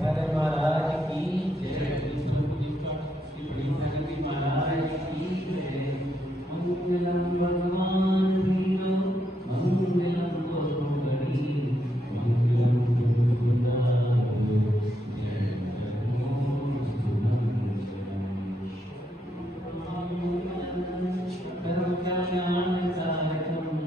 प्यारे महाराज की जय। श्री प्रीति महाराज की जय। मंगलम भगवान वीरो मंगलम गुरुगणी मंगलम गुरुदारो जय परम ज्ञान कारकम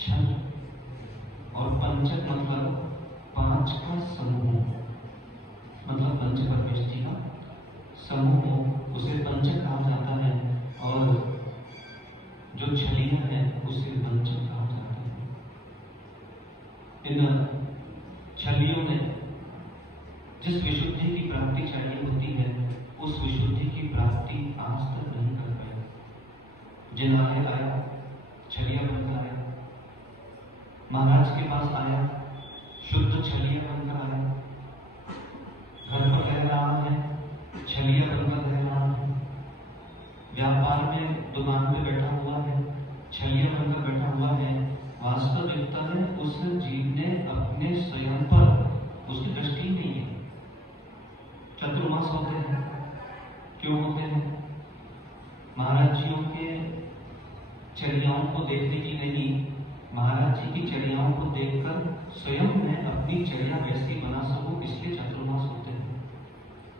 छल, और पंचक मतलब पांच का समूह, मतलब पंच परमेष्टि का समूह, उसे पंचक कहा जाता है। और जो छलियां है उसे वंचक कहा जाता है। इन छलियों में जिस विशुद्धि की प्राप्ति चाहिए होती है, उस विशुद्धि की प्राप्ति आज तक नहीं कर पाए। जिनालय आया, छलिया बनकर आया, महाराज के पास आया, शुद्ध छलिया बनकर आया, घर पर रह रहा है, छलिया बनकर रह रहा है, व्यापार में दुकान पे बैठा हुआ है, छलिया बनकर बैठा हुआ है। वास्तविकता में उस जीव ने अपने स्वयं पर उसकी दृष्टि नहीं है। चतुर्मास होते हैं, क्यों होते हैं? महाराज जियों के चर्याओं को देखने की नहीं, महाराज जी की चर्याओं को देखकर स्वयं में अपनी चर्या वैसी बना सकूं, इसलिए चतुर्मास होते हैं।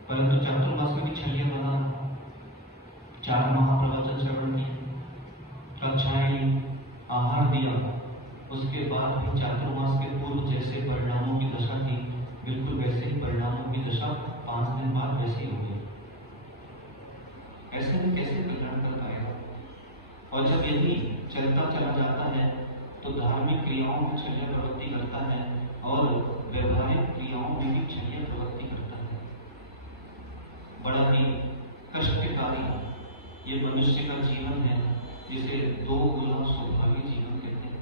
परंतु चतुर्मास में भी छलिया बना, 4 माह प्रवचन श्रवण किए, कक्षाएं ली, आहार दिया, उसके बाद भी चातुर्मास के पूर्व जैसे परिणामों की दशा थी, बिल्कुल वैसे ही परिणामों की दशा 5 दिन बाद वैसे ही हो गई। ऐसे में कैसे कल्याण कर पाएगा? और जब यही चलता चला जाता है तो धार्मिक क्रियाओं में छलिया प्रवृत्ति करता है और व्यवहारिक क्रियाओं में भी छलिया प्रवृत्ति करता है। बड़ा ही कष्टकारी ये मनुष्य का जीवन है, जिसे 2 गुना सौभाग्य जीवन कहते हैं।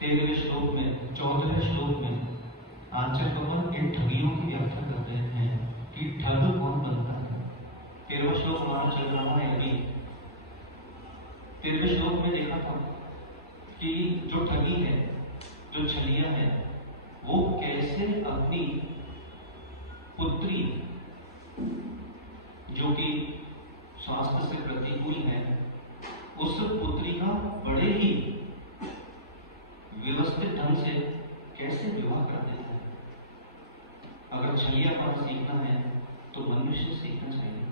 13वें श्लोक में, 14वें श्लोक में आचार्य भगवान इन ठगियों की व्याख्या कर रहे हैं कि ठग कौन बनता है। 13वां श्लोक हमारा चल रहा है अभी। 13वें श्लोक में देखा था कि जो ठगी है, जो छलिया है, वो कैसे अपनी पुत्री जो कि स्वास्थ्य से प्रतिकूल है, उस पुत्री का बड़े ही व्यवस्थित ढंग से कैसे विवाह करते हैं। अगर छलिया पना सीखना है तो मनुष्य से सीखना चाहिए।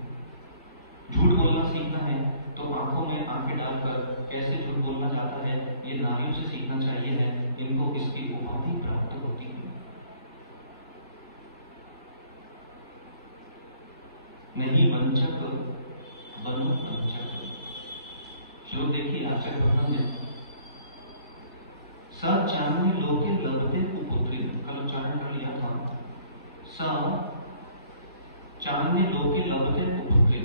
झूठ बोलना सीखना है तो आंखों में आंखें डालकर कैसे झूठ बोलना जाता है, ये नारियों से सीखना चाहिए है। इनको इसकी उपाधि प्राप्त होती है। नहीं वंचक बनो वंचक। श्लोक देखिए आचार्य भगवान ने, सचान्य लोके लभते कुपुत्री, कल उच्चारण कर लिया था, सचान्य लोके लभते कुपुत्री।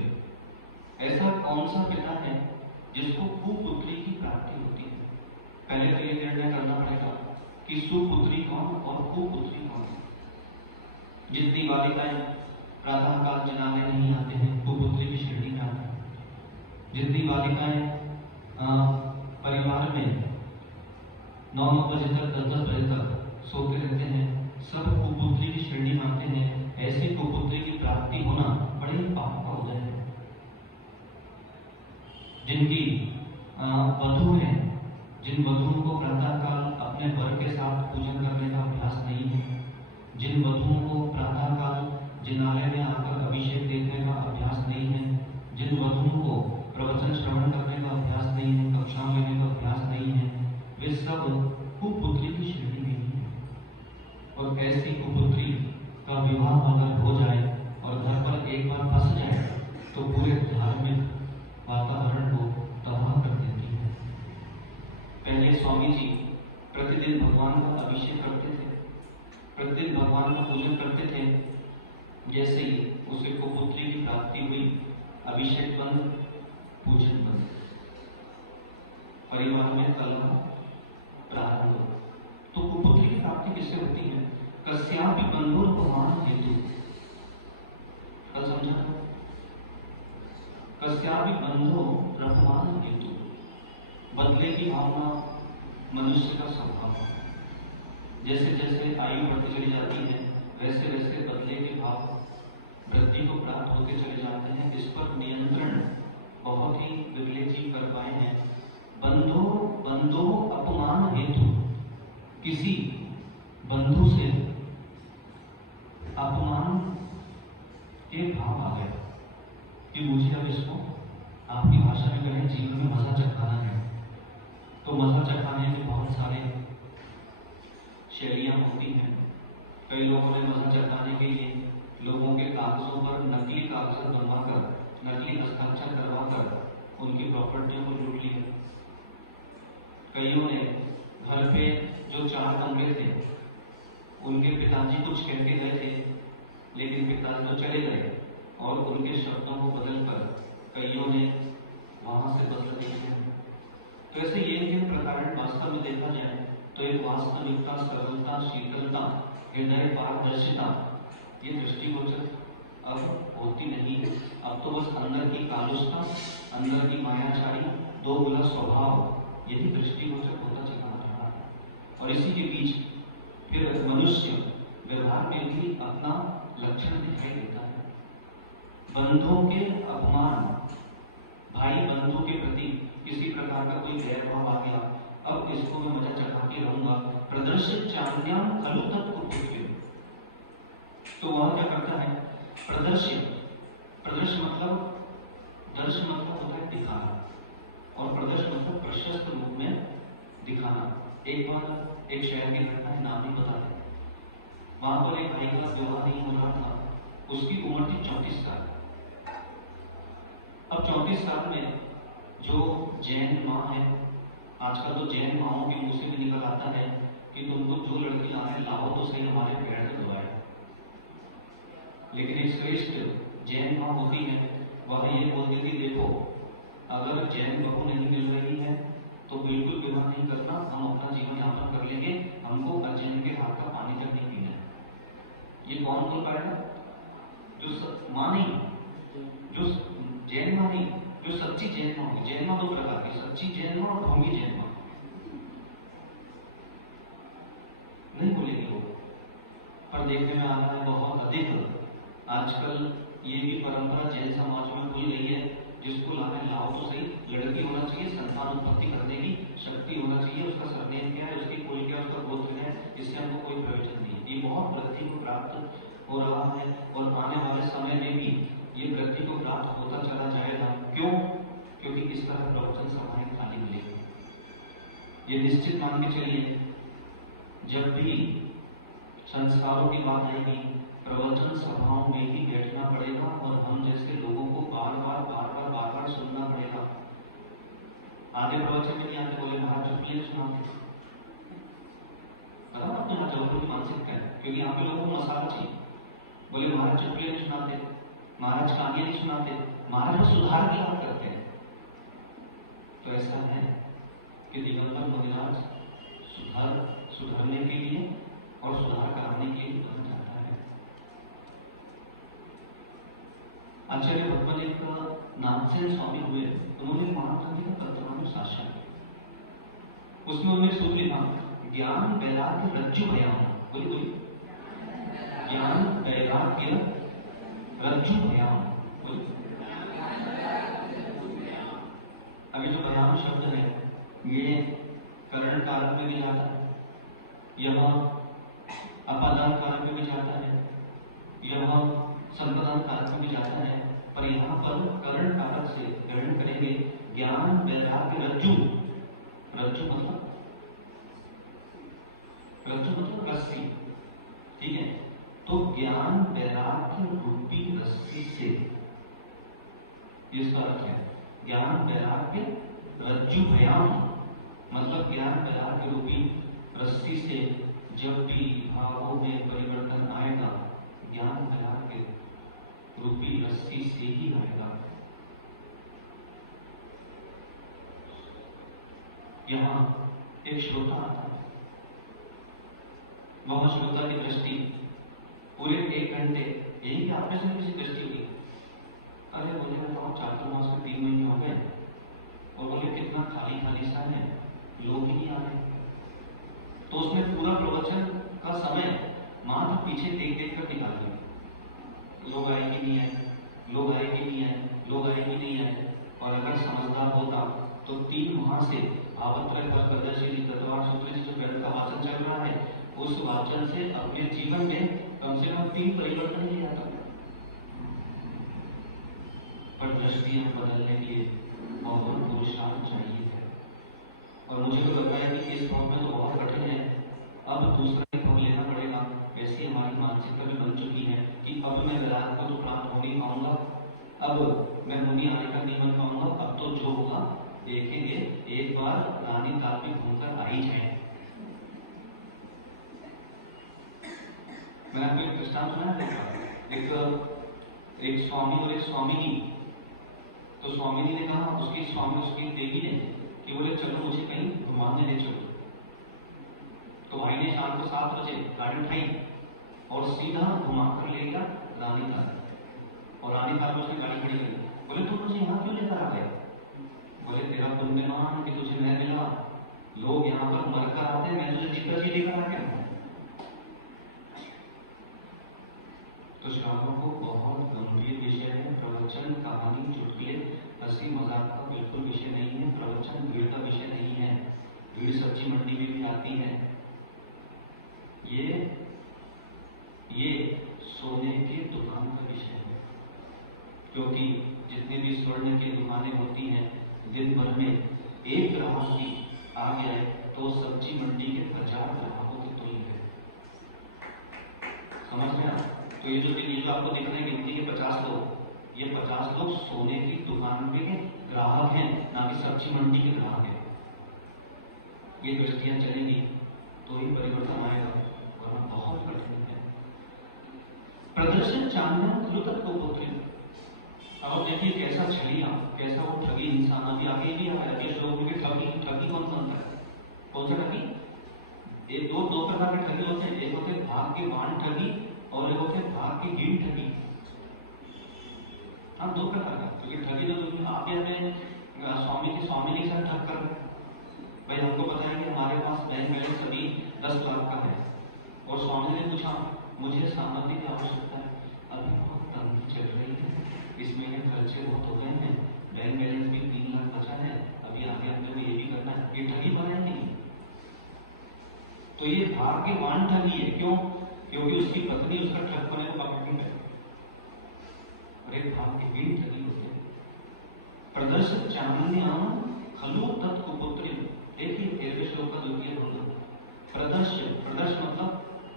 ऐसा कौन सा पिता है जिसको कुपुत्री की प्राप्ति होती है? पहले तो ये निर्णय करना पड़ेगा कि सुपुत्री कौन और कुपुत्री कौन। जितनी बालिकाएं प्रातःकाल जिनालय नहीं आते हैं, कुपुत्री की श्रेणी में आते हैं। जितनी बालिकाएं परिवार में 9 बजे तक 10 बजे तक सोते रहते हैं, सब कुपुत्री की श्रेणी में आते हैं। ऐसी कुपुत्री की प्राप्ति होना बड़े ही पाप का उदय है। जिनकी वधु है, जिन वधुओं को प्रातःकाल अपने वर के साथ पूजन करने का अभ्यास नहीं है, जिन वधुओं को प्रातःकाल जिनालय में आकर अभिषेक देखने का अभ्यास नहीं है, जिन वधुओं को प्रवचन श्रवण करने का अभ्यास नहीं है, कक्षाओं लेने का अभ्यास नहीं है, वे सब कुपुत्री की श्रेणी में ही है। और ऐसी कुपुत्री का विवाह अगर हो जाए और घर पर एक बार फंस जाए तो पूरे धार्मिक वातावरण को तबाह कर देती है। पहले स्वामी जी प्रतिदिन भगवान का अभिषेक करते थे, प्रतिदिन भगवान का पूजन करते थे। जैसे ही उसे कुपुत्री की प्राप्ति हुई, अभिषेक बंद, पूजन बंद, परिवार में कलह प्रारंभ हुआ। तो कुपुत्री की प्राप्ति किससे होती है? कस्यापि बंधुर्पमान हेतु। कल समझा? कस्यापि बंधो रपमान हेतु। बदले की भावना मनुष्य का स्वभाव है। जैसे जैसे आयु बढ़ती चली जाती है, वैसे वैसे बदले के भाव वृद्धि को प्राप्त होते चले जाते हैं। इस पर नियंत्रण बहुत ही विरले जी कर पाए हैं। बंधो अपमान हेतु, किसी बंधु से अपमान के भाव आ गया कि मुझे अब इसको आपकी भाषा में कहें जीवन में मजा चखाना है, तो कईयों ने घर पे जो 4 कमरे थे उनके पिताजी कुछ कह के गए थे, लेकिन पिताजी तो चले गए और उनके शब्दों को बदलकर कईयों ने वहां से बदल दिया। तो ऐसे ये प्रकरण वास्तव में देखा जाए तो एक वास्तविकता, सरलता, शीतलता, हृदय पारदर्शिता, ये दृष्टिगोचर अब होती नहीं। अब तो बस अंदर की कालुषता, अंदर की मायाचारी, दो गुला स्वभाव, यही दृष्टिगोचर होता चला रहा है। और इसी के बीच फिर मनुष्य व्यवहार में भी अपना लक्षण दिखाई देता है। बंधुओं के अपमान, भाई बंधु के प्रति किसी प्रकार का कोई गैर भाव आ गया, अब इसको मैं मजा चढ़ा के रहूंगा, प्रदर्शित चान्याम खलु तत्कुरुते। तो वह क्या करता है? प्रदर्शित, प्रदर्श मतलब, दर्श मतलब होता है दिखाना, और प्रदर्श मतलब प्रशस्त रूप में दिखाना। एक बार एक शहर की घटना है, नाम नहीं बता रहे, वहां पर एक भाई का विवाह नहीं हो रहा था, उसकी उम्र थी 34 साल। अब 34 साल में जो जैन माँ है, आजकल तो जैन माओं के मुंह से भी निकल आता है कि तुमको जो लड़की लाए लाओ तो सही, हमारे पैर से दबाए। लेकिन एक श्रेष्ठ जैन माँ होती है, वह ये बोल देती, देखो अगर जैन बहू नहीं मिल रही है तो बिल्कुल विवाह नहीं करना, हम अपना जीवन यापन कर लेंगे, हमको अजैन के हाथ का पानी तक नहीं पीना है। ये कौन बोल पाएगा? जो माँ नहीं, जो जैन माँ नहीं, जो सच्ची जैन माँ होगी। जैन माँ दो प्रकार की, सच्ची जैन माँ और ढोंगी जैन माँ। नहीं बोलेगी वो, पर देखने में आ रहा है बहुत अधिक आजकल ये भी परंपरा जैन समाज में खुल गई है, जिसको लाने लाओ तो सही, लड़की होना चाहिए, संतान उत्पत्ति करने की शक्ति होना चाहिए, उसका सरनेम क्या है, उसकी कुल क्या, उसका गोत्र है, इससे हमको कोई प्रयोजन नहीं। ये बहुत वृद्धि को प्राप्त हो रहा है और आने वाले समय में भी ये वृद्धि को प्राप्त होता चला जाएगा। क्यों? क्योंकि इस तरह प्रवचन सभाएं खाली मिलेगी। ये निश्चित मान के चलिए, जब भी संस्कारों की बात आएगी, प्रवचन सभाओं में ही बैठना पड़ेगा और हम जैसे लोगों को बार बार सुनना पड़ेगा। आधे प्रवचन में नहीं आते, बोले महाराज चुटकुले सुनाते। पता आपको यहाँ जबलपुर की मानसिकता है, क्योंकि यहाँ पे लोगों को मसाला चाहिए। बोले महाराज चुटकुले नहीं सुनाते, महाराज कहानियां नहीं सुनाते, महाराज वो सुधार की बात करते हैं। तो ऐसा है कि दिगंबर मुनिराज सुधारने के लिए और सुधार कराने के लिए बन जाता है। आचार्य भगवान एक नामसेन स्वामी हुए, उन्होंने महात्मा गांधी का तत्वानुशासन, उसमें उन्होंने सूत्र लिखा, ज्ञान वैराग्य रज्जु भयान। बोली बोली, ज्ञान वैराग्य रज्जु भयान। अभी जो भयान शब्द है ये करण कारक में भी जाता है, यह अपादान कारक में भी जाता है, यह संप्रदान कारक में भी जाता है, पर यहाँ पर करण कारक से ग्रहण करेंगे। ज्ञान वैराग्य रज्जु, रज्जु मतलब रस्सी, ठीक है। तो ज्ञान वैराग्य रूपी रस्सी से, इसका अर्थ है ज्ञान वैराग्य रज्जु भयान, मतलब ज्ञान वैराग्य रूपी रस्सी से जब भी भावों में परिवर्तन आएगा, ज्ञान वैराग्य रूपी रस्सी से ही आएगा। यहाँ एक श्रोता आता है, वह श्रोता की दृष्टि पूरे 1 घंटे, यही कि आपने से किसी दृष्टि हुई, अरे बोले तो चातुर्मास में 3 महीने हो गए, और बोले कितना खाली खाली सा है, लोग ही नहीं आ रहे। तो उसने पूरा प्रवचन का समय मात्र पीछे देख देख कर निकाल दिया, लोग आए कि नहीं आए, लोग आए कि नहीं आए, लोग आए कि नहीं आए। और अगर समझदार होता तो 3 वहां से भावत्रय पर प्रदर्शनी तत्वार सूत्र जो ग्रंथ का वाचन चल रहा है, उस वाचन से अपने जीवन में कम से कम 3 परिवर्तन ही आता है। पर दृष्टि बदलने के लिए बहुत पुरुषार्थ चाहिए है, और मुझे तो लग रहा है कि इस भाव में तो बहुत कठिन है। अब दूसरा भाव लेना पड़ेगा। ऐसी हमारी मानसिकता भी बन चुकी है कि अब मैं विराट को तो प्राप्त हो नहीं पाऊंगा, अब मैं मुनि आने का नहीं बन पाऊंगा, अब तो जो होगा देखेंगे, एक बार रानी ताल में घूम दृष्टांत सुना है एक स्वामी और एक स्वामिनी। तो स्वामिनी ने कहा उसकी देवी ने कि बोले चलो मुझे कहीं घुमाने ले चलो। तो भाई ने शाम को 7 बजे गाड़ी उठाई और सीधा घुमा कर ले गया रानी ताल। और रानी ताल में उसने गाड़ी खड़ी की। बोले तू मुझे यहाँ क्यों लेकर आ गया? बोले तेरा पुण्यमान कि तुझे मैं मिला, लोग यहाँ पर मरकर आते, मैं तुझे जीता जी लेकर आ गया। तो श्रावकों को बहुत गंभीर विषय है। प्रवचन कहानी चुटकुले हंसी मजाक का बिल्कुल विषय नहीं है। प्रवचन भीड़ का विषय नहीं है। भीड़ सब्जी मंडी में भी आती है। ये सोने की दुकान का विषय है, क्योंकि जितनी भी स्वर्ण की दुकानें होती हैं, दिन भर में एक ग्राहक भी आ गया है तो सब्जी मंडी के 50 ग्राहकों की तुलना है। समझ में? तो ये जो आपको दिख रहे हैं गिनती के 50 लोग, ये 50 लोग सोने की दुकान के ग्राहक हैं, ना कि सब्जी मंडी के ग्राहक हैं। ये दृष्टियां चलेंगी तो ही परिवर्तन आएगा, वरना बहुत कठिन है। प्रदर्शन चांदन खुलुतक को पुत्री। अब देखिए कैसा छलिया, कैसा वो ठगी इंसान। अभी आगे भी आया कि लोगों की ठगी कौन सा होता है? कौन सा ठगी? ये दो प्रकार के ठगी होते हैं। एक होते हैं भाग के बाण ठगी और एक होते हैं भाग की हीन ठगी। हम 2 प्रकार का, क्योंकि ठगी तो आप हमें स्वामी के साथ ठग कर भाई हमको पता है कि हमारे पास बैंक बैलेंस अभी 10 लाख का है और स्वामी ने पूछा मुझे सामग्री की आवश्यकता है, अभी बहुत तंगी चल रही है, इस महीने खर्चे बहुत हो गए हैं, बैंक बैलेंस भी 3 लाख बचा है, अभी आगे हमको ये भी करना है। ये ठगी बनाया नहीं। तो ये भाग के वाण ठगी है। क्यों? क्योंकि उसकी पत्नी उसका ठग होने को पकड़ती है। और एक भाग की हीन ठगी होती है। प्रदर्शन चांदन्याम खलु तत्कुपुत्री। देखिए 13वें श्लोक का 2 बोला प्रदर्शन मतलब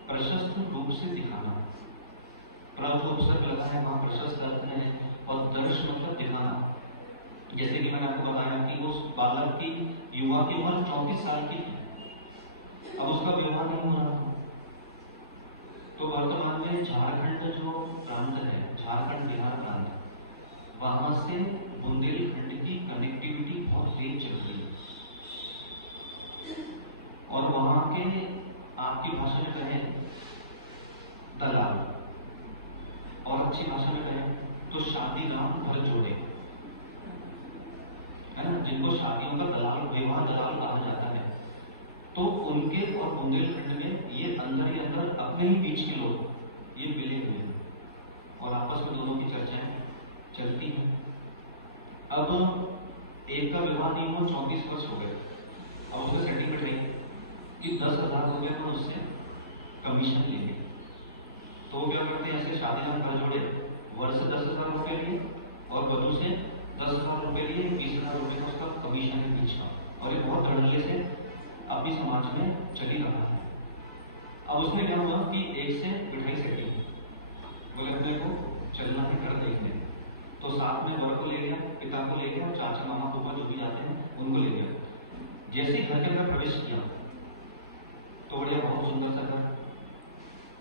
प्रशस्त रूप से दिखाना। प्रभु उपसर्ग लगा है वहां प्रशस्त अर्थ है। और दर्श मतलब दिखाना। जैसे कि मैंने आपको बताया कि उस बालक की युवा की उम्र 34 साल की है, अब उसका विवाह नहीं हो रहा। तो वर्तमान में झारखंड जो प्रांत है, झारखंड बिहार प्रांत, वहां से बुंदेलखंड की कनेक्टिविटी बहुत तेज चल रही है। और वहां के आपकी भाषा में कहें दलाल, और अच्छी भाषा में कहें तो शादी नाम भर जोड़े, है ना, जिनको शादियों का दलाल, विवाह दलाल कहा जाता है। तो उनके और बुंदेलखंड में ये अंदर ही अंदर अपने ही बीच के लोग ये मिले हुए हैं और आपस में दोनों की चर्चाएं चलती हैं। अब एक का विवाह नहीं हुआ, 34 वर्ष हो गए, अब उसका सेटिंग रही कि 10,000 रुपये पर उससे कमीशन लेंगे। तो वो क्या करते हैं, ऐसे शादी नाम भर जोड़े वर्ष से 10,000 रुपये लिए और बधू से 10,000 रुपये लिए, 20,000 रुपये का उसका कमीशन है पीछा। और ये बहुत धड़ल्ले से अभी समाज में चली रहा है। अब उसमें क्या हुआ कि एक से मिठाई सेटिंग, बोले अपने को चलना है घर देखने, तो साथ में वर को ले गया, पिता को ले गया, चाचा मामा पापा जो भी आते हैं उनको ले गया। जैसे ही घर के अंदर प्रवेश किया तो बढ़िया बहुत सुंदर सा घर,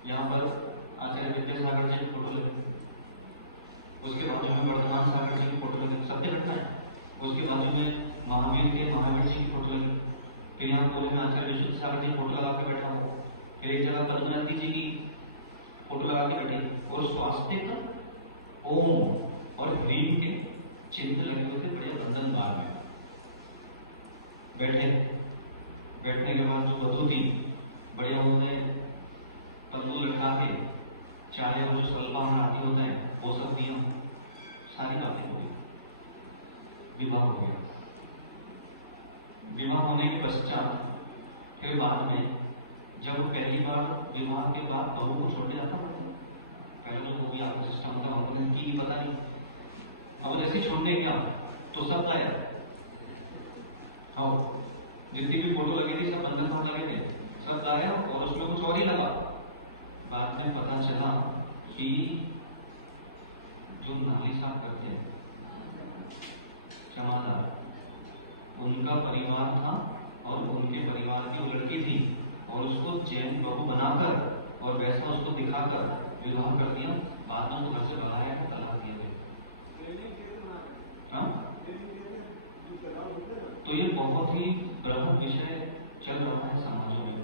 यहाँ पर आचार्य विद्यासागर जी की फोटो लगी, उसके बाजू में वर्धमान सागर जी की फोटो लगी, सत्य घटना है। उसके बाजू में महावीर जी की फोटो लगी। फिर यहाँ कोने में आचार्य विशुद्ध सागर जी फोटो लगा के बैठा हो। फिर एक जगह पद्मनाथी जी की फोटो लगा के बैठे और स्वास्तिक ओम और ह्रीम के चिन्ह लगे हुए थे बड़े बंधन द्वार में। बैठने के बाद जो वधू थी बढ़िया उन्होंने तंबू लटका के, चाहे वो जो सलमान आदि होता है वो सब दिया, सारी बातें हो गई, विवाह हो गया। विवाह होने के पश्चात फिर बाद में जब पहली बार विवाह के बाद बहू को छोड़ने जाता था, पहले तो वो भी आपका सिस्टम था, उन्होंने की पता नहीं। अब जैसे छोड़ने गया तो सब लाया, और जितनी भी फोटो लगी थी सब बंधन में लगे थे, सब लाया और उसमें कुछ और ही लगा। बाद में पता चला कि जो नाली साफ करते हैं जमादार, उनका परिवार था और उनके परिवार की वो लड़की थी और उसको जैन बहू बनाकर और वैसा उसको दिखाकर विवाह कर दिया, बाद में उसको घर से भगाया तो तलाक दिया गया। तो ये बहुत ही बृहद विषय चल रहा है समाजों में,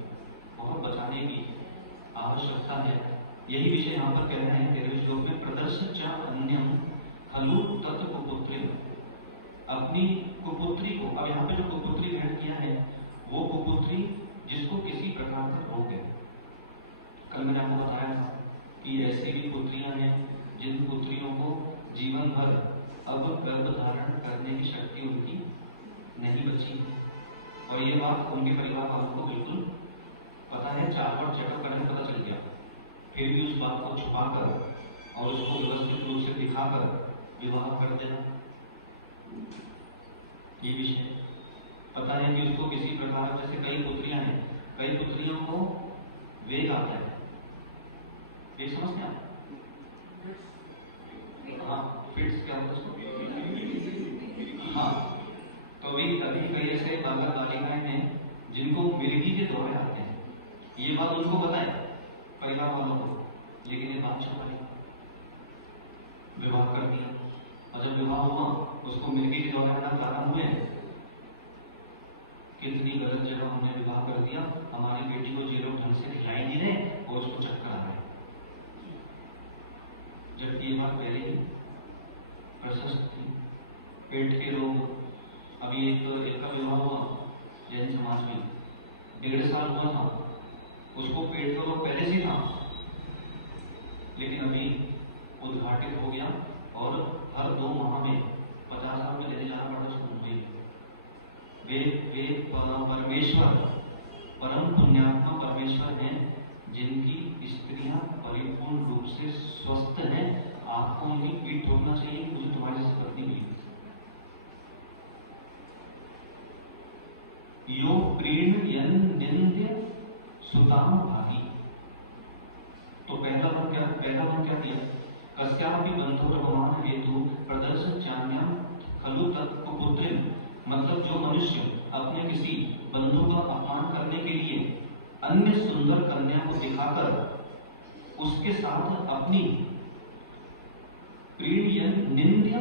बहुत बचाने की आवश्यकता है। यही विषय यहाँ पर कह रहे हैं 13वें श्लोक में, प्रदर्श च अन्यम खलु तत् कुपुत्री, अपनी कुपुत्री को, अब यहाँ पे जो कुपुत्री ग्रहण किया है वो कुपुत्री जिसको किसी प्रकार का रोग है। कल मैंने आपको बताया था कि ऐसी भी पुत्रियां हैं जिन पुत्रियों को जीवन भर अब गर्भ धारण करने की शक्ति उनकी नहीं बची, और ये बात उनके परिवार वालों को बिल्कुल पता है, चावट चटक करने पता चल गया, फिर भी उस बात को छुपाकर और उसको व्यवस्थित रूप से दिखाकर विवाह कर देना। ये विषय पता है कि उसको किसी प्रकार, जैसे कई पुत्रियां हैं, कई पुत्रियों को वेग आता है, वेग समझते हैं? हाँ, फिट्स क्या होता है उसको? हाँ, तो अभी कई ऐसे बालक बालिकाएं हैं जिनको मिर्गी के दौरे आते हैं। ये बात उनको पता है परिवार वालों को, लेकिन ये बात छुपा ली, विवाह कर दिया, और जब विवाह हुआ उसको मिर्गी के दौरे आना प्रारंभ हुए, कितनी गलत जगह हमने विवाह कर दिया, हमारी बेटी को ये लोग ढंग से खिलाई नहीं रहे और उसको चक्कर आ रहे, जबकि ये बात पहले ही प्रशस्त थी। पेट के रोग, अभी एक का विवाह हुआ जैन समाज में, 1.5 साल हुआ था, उसको पेट का रोग पहले से था, लेकिन अभी उद्घाटित हो गया और हर 2 माह में 50,000 रुपये देने जाना पड़ा उसको मुंबई। वे परमेश्वर, परम पुण्यात्मा परमेश्वर हैं जिनकी स्त्रियां परिपूर्ण रूप से स्वस्थ हैं। आपको उनकी पीठ ठोकना चाहिए कि मुझे तुम्हारी से पत्नी मिली। यो प्रीण निंद्य सुताम भागी, तो पहला मन क्या दिया? कस्यापि बंधुर्भवान हेतु प्रदर्श चान्याम खलु तत्कुपुत्रिम, मतलब जो मनुष्य अपने किसी बंधु का अपमान करने के लिए अन्य सुंदर कन्या को दिखाकर उसके साथ अपनी प्रीण निंद्य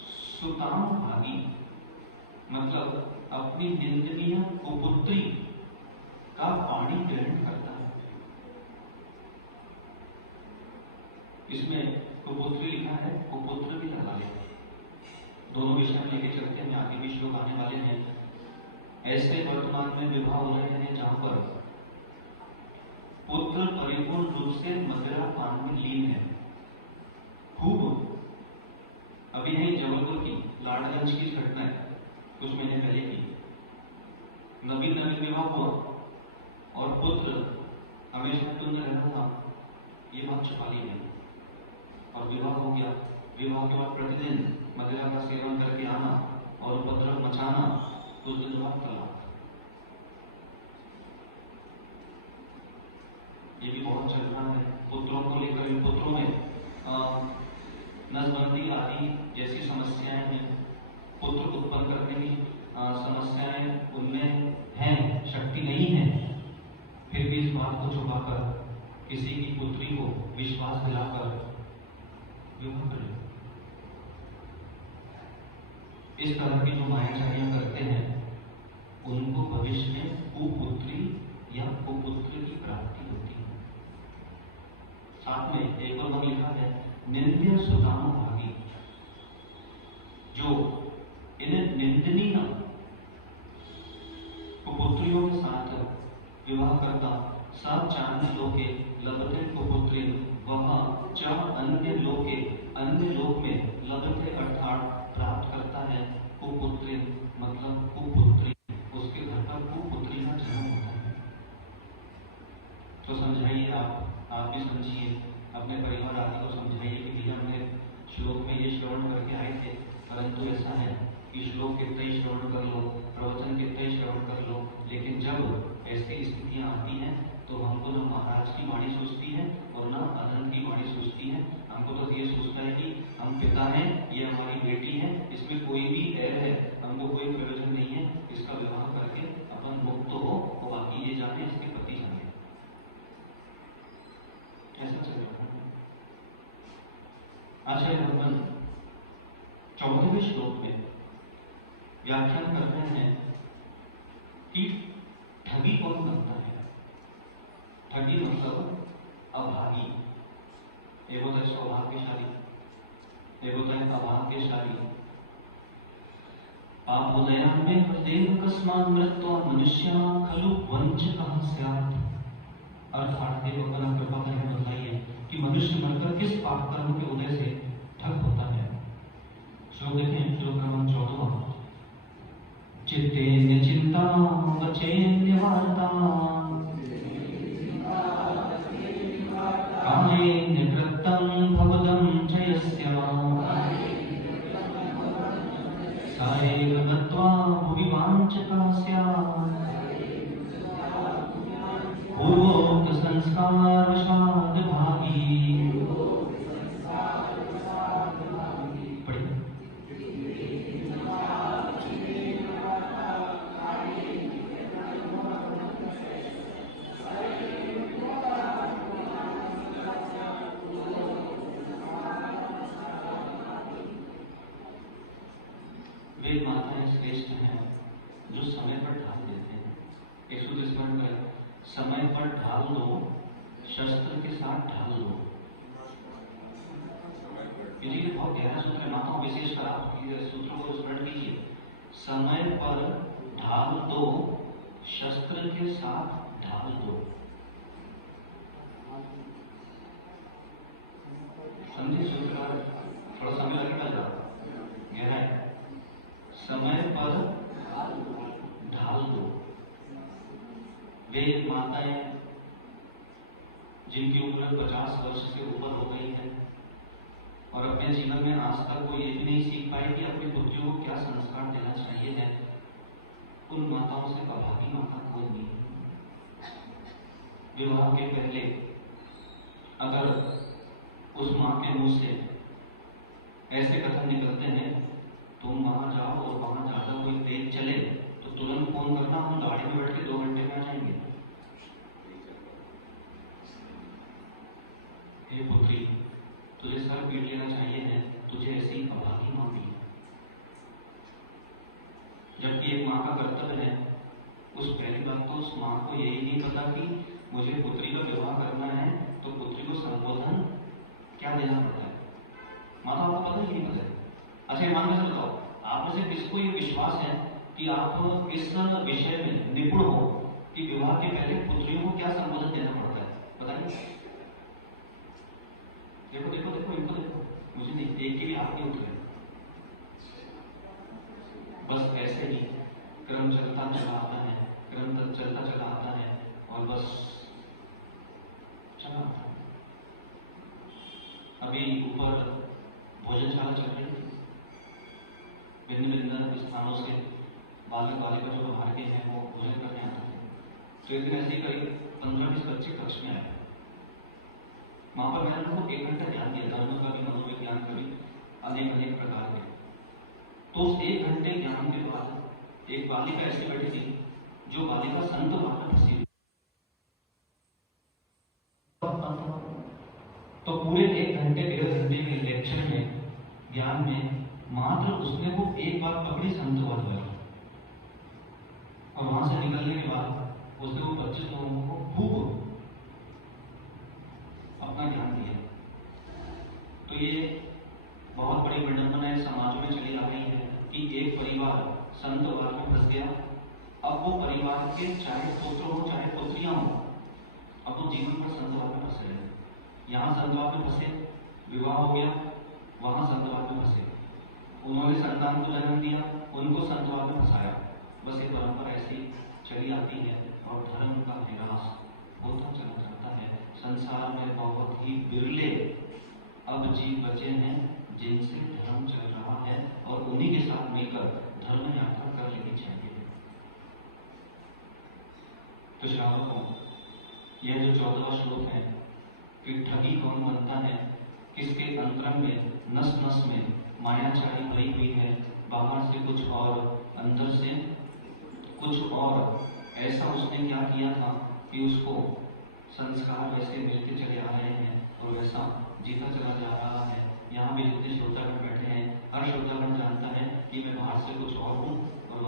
सुताम भागी, मतलब अपनी निंदनीय कुपुत्री का पाणी ग्रहण करता है। इसमें कुपुत्री लिखा है, कुपुत्र भी लगा लिया, दोनों विषय में लेके चलते हैं, आगे भी श्लोक आने वाले हैं। ऐसे वर्तमान में विवाह हो रहे हैं जहां पर पुत्र परिपूर्ण रूप से मदिरा पान में लीन है, खूब। अभी यही जबलपुर की लाड़गंज की घटना है, कुछ महीने पहले की, नवीन विवाह हुआ और पुत्र हमेशा तुम रहना था, ये बात छुपा ली गई और विवाह हो गया। विवाह के बाद प्रतिदिन मदिरा का सेवन करके आना और उपद्रव मचाना, कुछ दिन बाद तलाक। ये भी बहुत चल रहा है पुत्रों को लेकर, पुत्रों में नसबंदी आदि जैसी समस्याएं हैं, पुत्र उत्पन्न करने की समस्याएं उनमें हैं, शक्ति नहीं है, फिर भी इस बात को छुपाकर किसी की पुत्री को विश्वास दिलाकर विवाह कर लो। इस तरह की जो मायाचारियां करते हैं उनको भविष्य में कुपुत्री या कुपुत्र की प्राप्ति होती है। साथ में एक और लिखा है, निंद्य सुताम भागी, जो इन निंदनीय कुपुत्रियों के साथ विवाह करता, सब चांद लोके लभते कुपुत्री, वह च अन्य लोके, अन्य लोक में लभते अर्थात प्राप्त करता है कुपुत्री, मतलब कुपुत्री, उसके घर पर कुपुत्री का जन्म होता है। तो समझाइए, आप भी समझिए, अपने परिवार आदि को समझाइए कि भैया हमने श्लोक में ये श्रवण करके आए थे, परंतु ऐसा है कि श्लोक कितने ही श्रवण कर लो, प्रवचन कितने ही श्रवण कर लो, लेकिन जब ऐसी स्थितियां आती हैं तो हमको न महाराज की वाणी सूझती है और न अनंत की वाणी सूझती है। हमको तो ये सोचता है कि हम पिता हैं, ये हमारी बेटी है, इसमें कोई भी ऐर है, हमको व्याख्यान कर रहे हैं कि ठगी कौन करता है। ठगी मतलब अभागी, एक होता है सौभाग्यशाली, एक होता है अभाग्यशाली। पापोदयान्मे प्रदेव कस्मात् मृत्वा मनुष्य खलु वंचकः स्यात्। अर्थात देव अगर कृपा करके बताइए कि मनुष्य मरकर किस पाप कर्म के उदय से ठग होता है। श्लोक देखें, श्लोक क्रमांक 14। चित्तेन चिंता वचेन वार्ता कायेन कृतं भवदं जयस्य सायैव गत्वा भुवि वाञ्छितः स्यात् पूर्वोक्त संस्कारवशात् भागी। वे माताएं श्रेष्ठ हैं जो समय पर ढाल देते हैं। 110 पर समय पर ढाल दो, शस्त्र के साथ ढाल दो। ये बहुत गहरा सूत्र है, माताओं विशेषकर आप सूत्रों को स्मरण कीजिए। समय पर ढाल दो, शस्त्र के साथ ढाल दो। समझे सूत्र, थोड़ा समय लगेगा, गहरा है। समय पर ढाल दो। वे माताएं जिनकी उम्र 50 वर्ष से ऊपर हो गई है और अपने जीवन में आज तक वो ये भी नहीं सीख पाई कि अपनी पुत्रियों को क्या संस्कार देना चाहिए है, उन माताओं से अभागी माता कोई नहीं। विवाह के पहले अगर उस माँ के मुंह से ऐसे कथन निकलते हैं, तुम वहां जाओ और वहां ज्यादा कोई तेज चले तो तुरंत फोन करना, हम गाड़ी में बैठ के 2 घंटे में आ जाएंगे। हे पुत्री, तुझे सर पीट लेना चाहिए है, तुझे ऐसी अभागी मां दी। जबकि एक माँ का कर्तव्य है, उस पहली बात तो उस माँ को यही नहीं पता कि मुझे पुत्री का विवाह करना है तो पुत्री को संबोधन क्या देना पड़ता है। माता आपको पता ही नहीं पता है। अच्छा मान के बताओ, आप में से किसको ये विश्वास है कि आप इस विषय में निपुण हो कि विवाह के पहले पुत्रियों को क्या संबोधन देना पड़ता है? बताइए। देखो देखो देखो, इनको देखो, मुझे नहीं, देख के भी आप नहीं उतरे। बस ऐसे ही क्रम चलता चला आता है, क्रम चलता चला आता है और बस चला आता है। अभी ऊपर भोजनशाला चल रही थी, भिन्न भिन्न स्थानों से बालक बालिका जो बाहर के हैं वो भोजन करने आते थे। तो एक दिन ऐसे ही करीब 15-20 बच्चे कक्ष में आए। वहां पर मैंने उनको 1 घंटा ध्यान दिया, धर्म का भी, मनोविज्ञान का भी, अनेक अनेक प्रकार के। तो उस 1 घंटे ज्ञान के बाद एक बालिका ऐसी बैठी थी जो बालिका संत भाव में फंसी। तो पूरे 1 घंटे 1.5 घंटे के लेक्चर में, ज्ञान में, मात्र उसने वो एक बार पकड़ी संत वाली, और वहां से निकलने के बाद उसने वो 25 लोगों को खूब अपना ज्ञान दिया। तो ये बहुत बड़ी विडंबना समाज में चली आ रही है कि एक परिवार संतवाद में फंस गया। अब वो परिवार के चाहे पुत्र हो चाहे पुत्रियां हो, अब वो जीवन पर संतवाद में फंस रहे हैं। यहाँ संतवाद में फंसे, विवाह हो गया, वहां संतवाद में फंसे, उन्होंने संतान को जन्म दिया, उनको संतवाद में फंसाया। बस ये परंपरा ऐसी चली आती है और धर्म का विनाश होता चला जाता है। संसार में बहुत ही बिरले अब जीव बचे हैं जिनसे धर्म चल रहा है, और उन्हीं के साथ मिलकर धर्म यात्रा कर लेनी चाहिए। तो श्रावकों, यह जो 14वां श्लोक है कि ठगी कौन बनता है, किसके अंतरंग में, नस नस में मायाचारी भरी हुई है, बाहर से कुछ और अंदर से कुछ और। ऐसा उसने क्या किया था कि उसको संस्कार वैसे मिलते चले आ रहे हैं और वैसा जीता चला जा रहा है। यहाँ भी जितने श्रोतागण बैठे हैं, हर श्रोतागण जानता है कि मैं बाहर से कुछ और हूँ और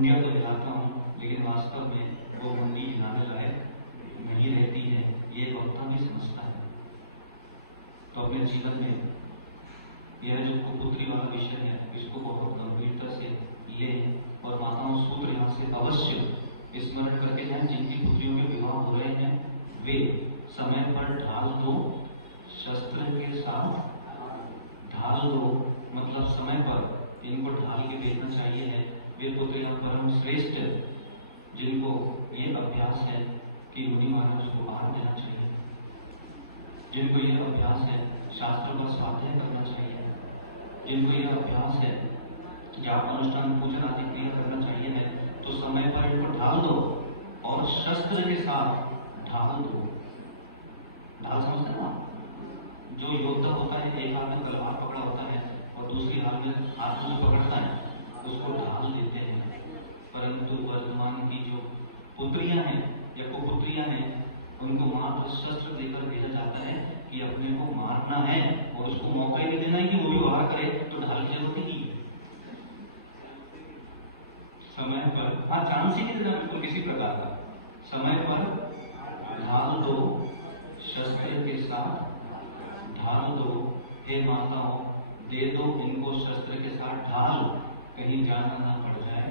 मुंडिया तो हिलाता हूँ, लेकिन वास्तव में वो मुंडी हिलाने लायक नहीं रहती है, ये वक्ता भी समझता है। तो अपने जीवन में यह जो कुपुत्री वाला विषय है, इसको बहुत गंभीरता से लें और माताओं सूत्र यहाँ से अवश्य स्मरण करके जाएं। जिनकी पुत्रियों के विवाह हो रहे हैं वे समय पर ढाल दो, शस्त्र के साथ ढाल दो, मतलब समय पर इनको ढाल के भेजना चाहिए है। वे पुत्रियां परम श्रेष्ठ जिनको ये अभ्यास है कि मुनि महाराज को आहार देना चाहिए, जिनको यह अभ्यास है शास्त्रों का स्वाध्याय करना चाहिए, जिनको यह अभ्यास है जाप अनुष्ठान पूजन आदि क्रिया करना चाहिए है, तो समय पर इनको ढाल दो और शस्त्र के साथ ढाल दो। ढाल समझते ना, जो योद्धा होता है एक हाथ में तलवार पकड़ा होता है और दूसरी हाथ में हाथ में पकड़ता है, उसको ढाल देते हैं। परंतु वर्तमान की जो पुत्रियां हैं या कुपुत्रियां हैं, उनको मात्र शस्त्र देकर भेजा जाता है कि अपने को मारना है और उसको मौका ही नहीं देना है कि वो भी वार करे, तो ढाल की जरूरत ही समय पर, हाँ चांस ही नहीं देना बिल्कुल किसी प्रकार का। समय पर ढाल दो, शस्त्र के साथ ढाल दो। हे माताओं, दे दो इनको शस्त्र के साथ ढाल, कहीं जाना ना पड़ जाए।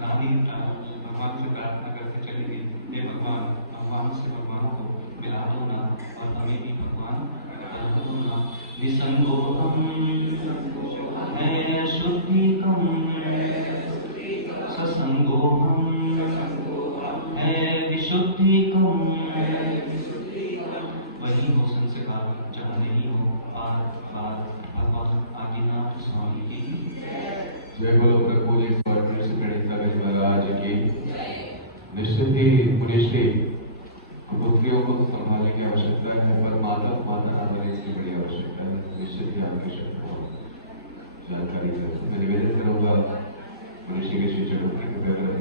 रानी भगवान से प्रार्थना करके चली गई, हे भगवान, भगवान से भगवान को मिला दो ना और हमें भी भगवान मिला दो ना। निसंगोहम है शुद्धिकम, ससंगोहम है विशुद्धिकम। वही हो संस्कार जहाँ नहीं हो पार पार। भगवान आदिनाथ स्वामी की जय बोलो प्रभु जी महाराज की। निश्चित ही पुनिश्री पुत्रियों को संभालने की आवश्यकता है, पर माता आदरने की बड़ी आवश्यकता है। निश्चित ही आवश्यकता हो जानकारी है। मैं निवेदन करूंगा पुनिश्री के शिक्षकों की कृपया कर